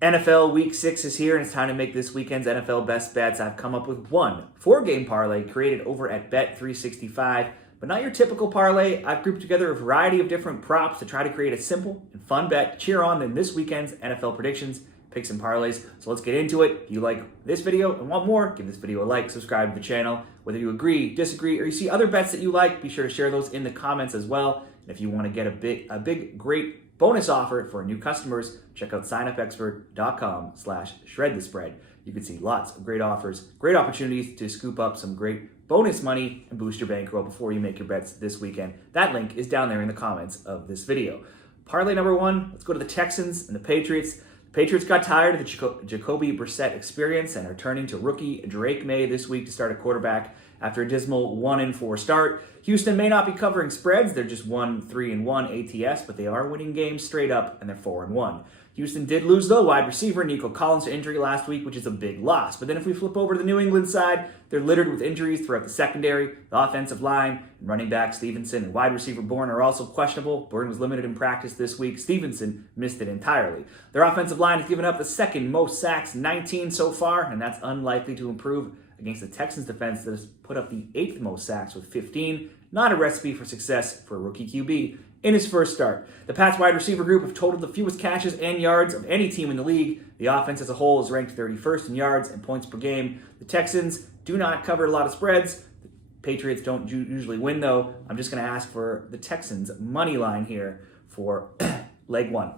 NFL Week 6 is here, and it's time to make this weekend's NFL best bets. I've come up with one 4-game parlay created over at Bet365, but not your typical parlay. I've grouped together a variety of different props to try to create a simple and fun bet to cheer on in this weekend's NFL predictions, picks, and parlays. So let's get into it. If you like this video and want more, give this video a like, subscribe to the channel. Whether you agree, disagree, or you see other bets that you like, be sure to share those in the comments as well. And if you want to get a big, great bonus offer for new customers, check out signupexpert.com/shredthespread. You can see lots of great offers, great opportunities to scoop up some great bonus money and boost your bankroll before you make your bets this weekend. That link is down there in the comments of this video. Parlay number one, let's go to the Texans and the Patriots. The Patriots got tired of the Jacoby Brissett experience and are turning to rookie Drake May this week to start a quarterback after a dismal 1-4 start. Houston may not be covering spreads. They're just 1-3-1 ATS, but they are winning games straight up, and they're 4-1. Houston did lose, though, wide receiver Nico Collins to injury last week, which is a big loss. But then if we flip over to the New England side, they're littered with injuries throughout the secondary, the offensive line, and running back Stevenson and wide receiver Bourne are also questionable. Bourne was limited in practice this week. Stevenson missed it entirely. Their offensive line has given up the second most sacks, 19 so far, and that's unlikely to improve against the Texans defense that has put up the 8th most sacks with 15. Not a recipe for success for a rookie QB in his first start. The Pats wide receiver group have totaled the fewest catches and yards of any team in the league. The offense as a whole is ranked 31st in yards and points per game. The Texans do not cover a lot of spreads. The Patriots don't usually win, though. I'm just going to ask for the Texans money line here for leg one.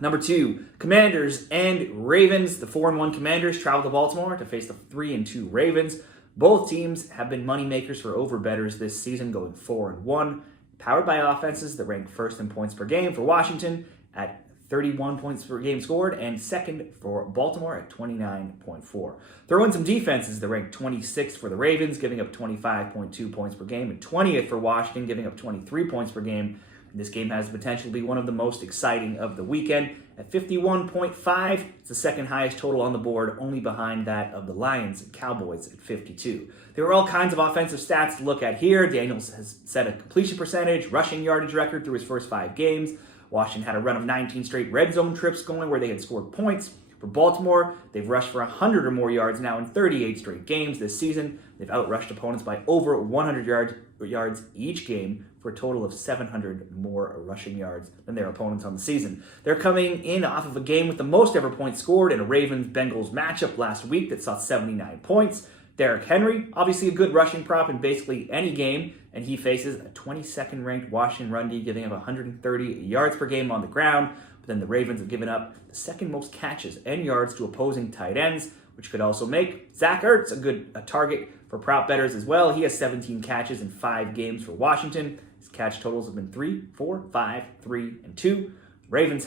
Number two, Commanders and Ravens. The 4-1 Commanders travel to Baltimore to face the 3-2 Ravens. Both teams have been money makers for over-bettors this season, going 4-1. Powered by offenses that rank first in points per game for Washington at 31 points per game scored, and second for Baltimore at 29.4. Throw in some defenses that rank 26th for the Ravens, giving up 25.2 points per game, and 20th for Washington, giving up 23 points per game. This game has the potential to be one of the most exciting of the weekend. At 51.5, it's the second highest total on the board, only behind that of the Lions and Cowboys at 52. There are all kinds of offensive stats to look at here. Daniels has set a completion percentage, rushing yardage record through his first 5 games. Washington had a run of 19 straight red zone trips going where they had scored points. For Baltimore, they've rushed for 100 or more yards now in 38 straight games this season. They've outrushed opponents by over 100 yards each game for a total of 700 more rushing yards than their opponents on the season. They're coming in off of a game with the most ever points scored in a Ravens-Bengals matchup last week that saw 79 points. Derrick Henry, obviously a good rushing prop in basically any game, and he faces a 22nd ranked Washington run D, giving up 130 yards per game on the ground. But then the Ravens have given up the second most catches and yards to opposing tight ends, which could also make Zach Ertz a target for prop bettors as well. He has 17 catches in 5 games for Washington. His catch totals have been 3, 4, 5, 3, and 2. The Ravens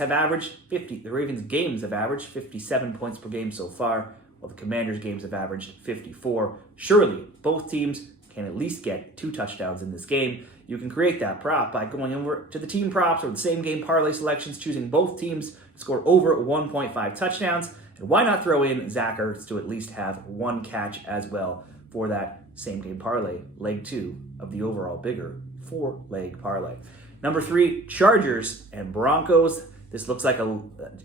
games have averaged 57 points per game so far, while the Commanders games have averaged 54. Surely, both teams can at least get 2 touchdowns in this game. You can create that prop by going over to the team props or the same game parlay selections, choosing both teams to score over 1.5 touchdowns. And why not throw in Zach Ertz to at least have 1 catch as well for that same game parlay, leg 2 of the overall bigger 4-leg parlay. Number 3, Chargers and Broncos. This looks like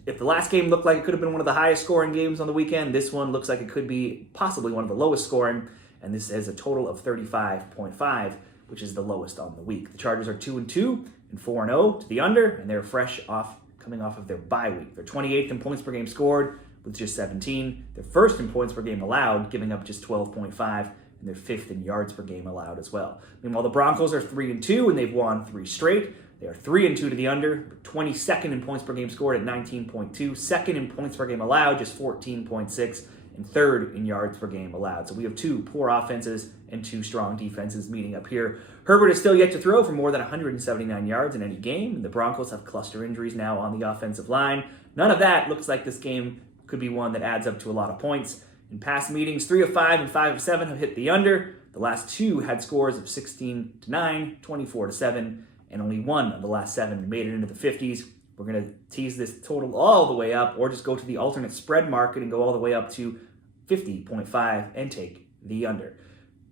if the last game looked like it could have been one of the highest scoring games on the weekend, this one looks like it could be possibly one of the lowest scoring, and this has a total of 35.5, which is the lowest on the week. The Chargers are 2-2 and 4-0 to the under, and they're coming off of their bye week. They're 28th in points per game scored with just 17. They're first in points per game allowed, giving up just 12.5, and they're 5th in yards per game allowed as well. Meanwhile, the Broncos are 3-2, and they've won 3 straight. They are 3-2 to the under, 22nd in points per game scored at 19.2, second in points per game allowed, just 14.6, and 3rd in yards per game allowed. So we have 2 poor offenses and 2 strong defenses meeting up here. Herbert is still yet to throw for more than 179 yards in any game, and the Broncos have cluster injuries now on the offensive line. None of that looks like this game could be one that adds up to a lot of points. In past meetings, 3 of 5 and 5 of 7 have hit the under. The last 2 had scores of 16-9, 24-7, and only 1 of the last 7 made it into the 50s. We're going to tease this total all the way up, or just go to the alternate spread market and go all the way up to 50.5 and take the under.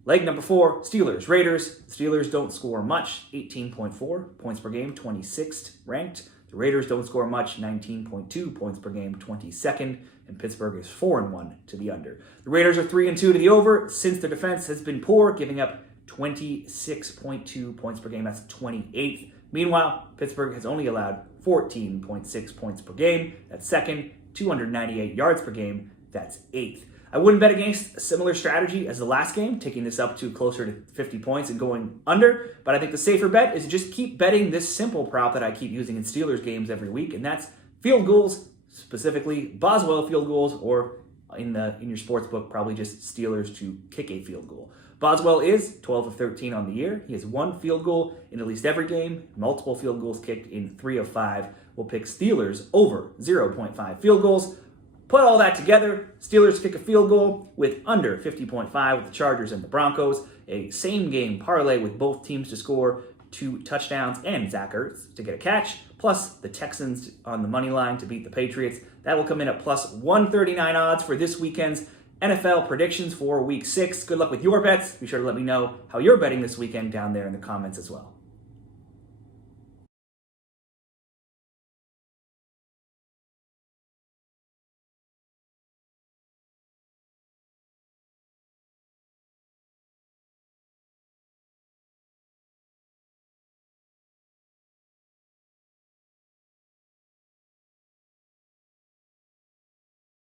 Leg number 4, Steelers, Raiders. Steelers don't score much, 18.4 points per game, 26th ranked. The Raiders don't score much, 19.2 points per game, 22nd, and Pittsburgh is 4-1 to the under. The Raiders are 3-2 to the over since their defense has been poor, giving up 26.2 points per game. That's 28th. Meanwhile, Pittsburgh has only allowed 14.6 points per game. That's second. 298 yards per game. That's 8th. I wouldn't bet against a similar strategy as the last game, taking this up to closer to 50 points and going under, but I think the safer bet is just keep betting this simple prop that I keep using in Steelers games every week, and that's field goals, specifically Boswell field goals, or in your sports book, probably just Steelers to kick a field goal. Boswell is 12 of 13 on the year. He has one field goal in at least every game, multiple field goals kicked in 3 of 5. We'll pick Steelers over 0.5 field goals. Put all that together, Steelers kick a field goal with under 50.5 with the Chargers and the Broncos, a same-game parlay with both teams to score 2 touchdowns and Zach Ertz to get a catch, plus the Texans on the money line to beat the Patriots. That will come in at plus 139 odds for this weekend's NFL predictions for Week 6. Good luck with your bets. Be sure to let me know how you're betting this weekend down there in the comments as well.